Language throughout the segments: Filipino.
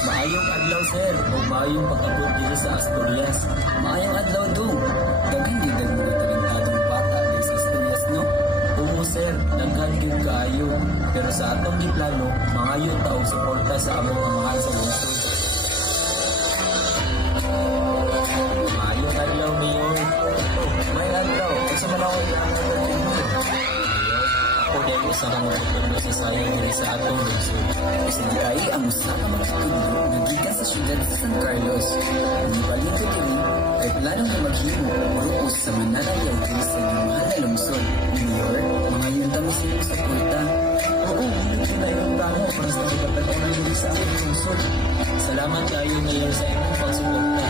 Maayong adlaw sir, o maayong pag-abot dito sa Asturias. Maayong adlaw do. Daghan gid ang mga talentadong bata dito sa Asturias, no? Oo sir, daghan gid kaayo. Pero sa atong giplano, maayo ta og suporta sa among mga mahal sa lungsod. Maayong adlaw Mayor. May adlaw, sa malawak ang ako dahil sa mga tutulo sa sayang diri sa atong lungsod. Isinagay ang usa ka mga tutulo na gikan sa syudad sa San Carlos. Nibalik ka kini ay planong na maghimo ang grupo sa mananayaw diri sa mga mahal na lungsod. Mayor, mga yuntang sila sa kulta. Oo, hindi na yung tamo para sa pagkatataon diri sa atong lungsod. Salamat kayo Mayor sa inyong pagsuporta.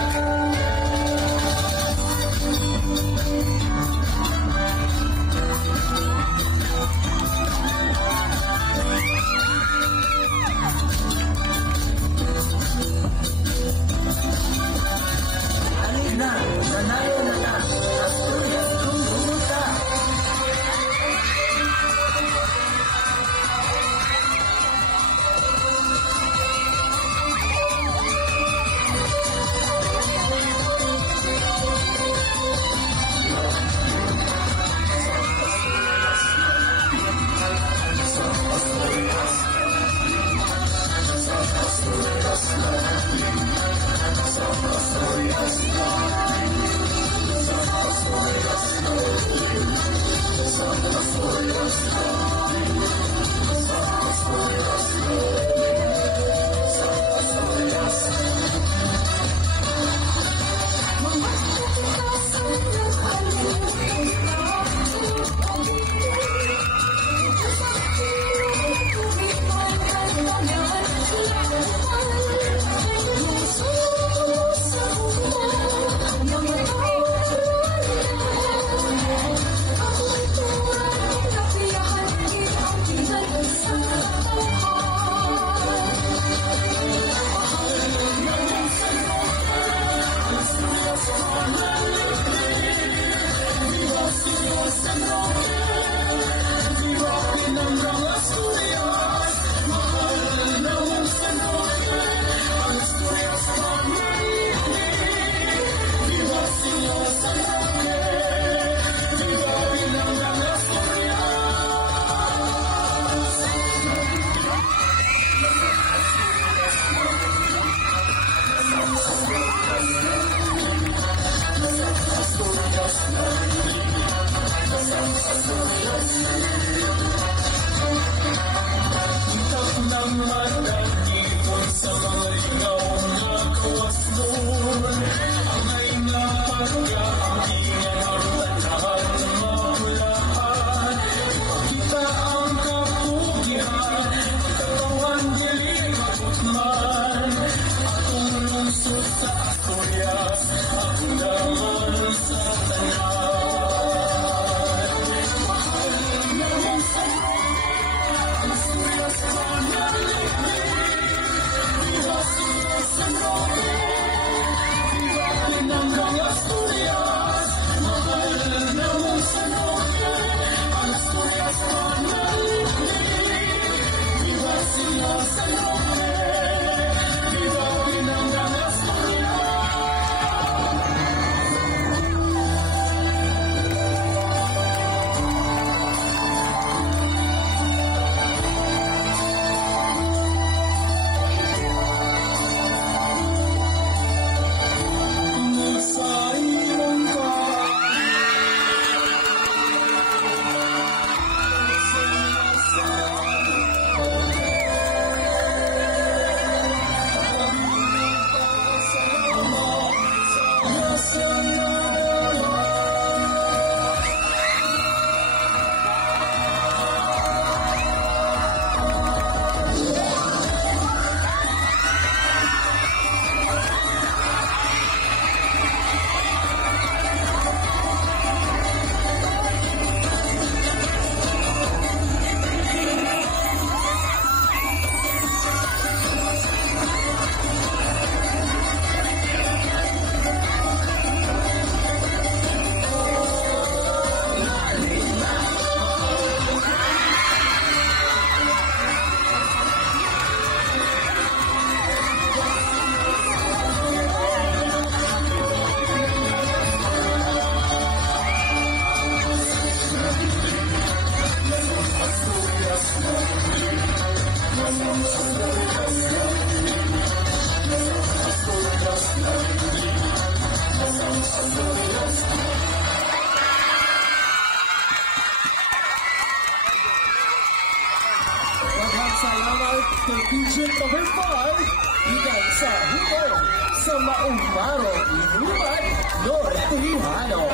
Salamat kay Pigeon number 5, ikan sa hukong sa maumaro, Inuman, Nortejano.